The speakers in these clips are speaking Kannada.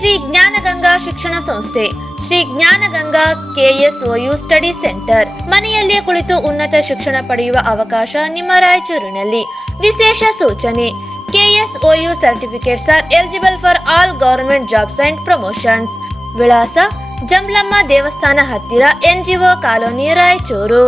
ಶ್ರೀ ಜ್ಞಾನಗಂಗಾ ಶಿಕ್ಷಣ ಸಂಸ್ಥೆ, Shri Jnanaganga KSOU study centre. ಮನೆಯಲ್ಲಿಯೇ ಕುಳಿತು ಉನ್ನತ ಶಿಕ್ಷಣ ಪಡೆಯುವ ಅವಕಾಶ ನಿಮ್ಮ ರಾಯಚೂರಿನಲ್ಲಿ. ವಿಶೇಷ ಸೂಚನೆ: KSOU certificates are eligible for all government jobs and promotions. ವಿಳಾಸ: ಜಮಲಮ್ಮ ದೇವಸ್ಥಾನ ಹತ್ತಿರ, NGO ಕಾಲೋನಿ, ರಾಯಚೂರು.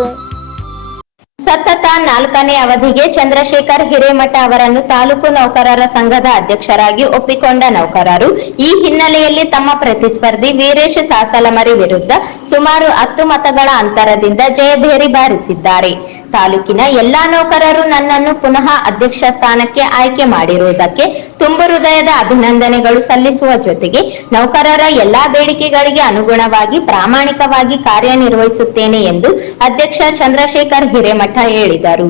ಸತತ 4ನೇ ಅವಧಿಗೆ ಚಂದ್ರಶೇಖರ್ ಹಿರೇಮಠ ಅವರನ್ನು ತಾಲೂಕು ನೌಕರರ ಸಂಘದ ಅಧ್ಯಕ್ಷರಾಗಿ ಒಪ್ಪಿಕೊಂಡ ನೌಕರರು ಈ ಹಿನ್ನೆಲೆಯಲ್ಲಿ ತಮ್ಮ ಪ್ರತಿಸ್ಪರ್ಧಿ ವೀರೇಶ್ ಸಾಸಲಮರಿ ವಿರುದ್ಧ ಸುಮಾರು 10 ಮತಗಳ ಅಂತರದಿಂದ ಜಯಭೇರಿ ಬಾರಿಸಿದ್ದಾರೆ. ತಾಲೂಕಿನ ಎಲ್ಲಾ ನೌಕರರು ನನ್ನನ್ನು ಪುನಃ ಅಧ್ಯಕ್ಷ ಸ್ಥಾನಕ್ಕೆ ಆಯ್ಕೆ ಮಾಡಿರುವುದಕ್ಕೆ ತುಂಬು ಹೃದಯದ ಅಭಿನಂದನೆಗಳು ಸಲ್ಲಿಸುವ ಜೊತೆಗೆ ನೌಕರರ ಎಲ್ಲಾ ಬೇಡಿಕೆಗಳಿಗೆ ಅನುಗುಣವಾಗಿ ಪ್ರಾಮಾಣಿಕವಾಗಿ ಕಾರ್ಯನಿರ್ವಹಿಸುತ್ತೇನೆ ಎಂದು ಅಧ್ಯಕ್ಷ ಚಂದ್ರಶೇಖರ್ ಹಿರೇಮಠ ಹೇಳಿದರು.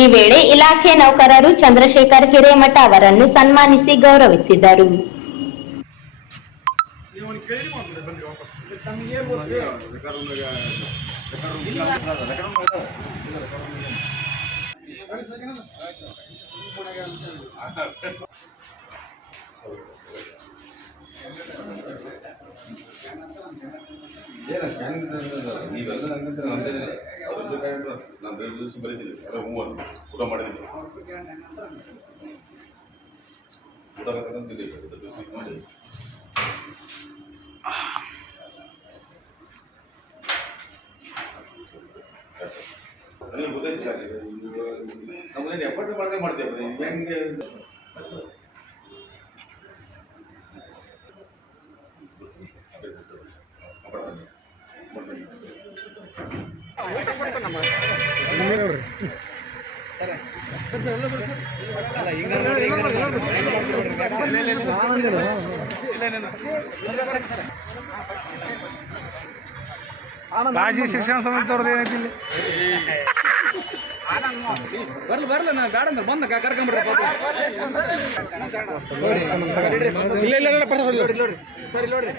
ಈ ವೇಳೆ ಇಲಾಖೆ ನೌಕರರು ಚಂದ್ರಶೇಖರ್ ಹಿರೇಮಠ ಅವರನ್ನು ಸನ್ಮಾನಿಸಿ ಗೌರವಿಸಿದರು. ನೀವೆಲ್ಲ ನಂಗಂತ ನಾನು ಬೇರೆ ದಿವಸ ಬರೀತೀನಿ ಊಟ ಮಾಡಿದ್ದೀನಿ ಊಟ ಮಾಡಿ ನನಗೆ ಗೊತ್ತಾಯ್ತಿಲ್ಲ ನಮ್ಮನೇನು ಎಫರ್ಟ್ ಮಾಡದೆ ಮಾಡ್ತೇವೆ ಹೆಂಗೆ ಕಾಶಿ ಶಿಕ್ಷಣ ಸಮಿತಿಯವ್ರದ್ದು ಏನೈತಿ ಬರ್ಲ ನಾ ಬೇಡ ಅಂದ್ರೆ ಬಂದ ಕರ್ಕೊಂಡ್ಬಿಡ್ರಪ್ಪ. ಇಲ್ಲ ಸರಿ ನೋಡ್ರಿ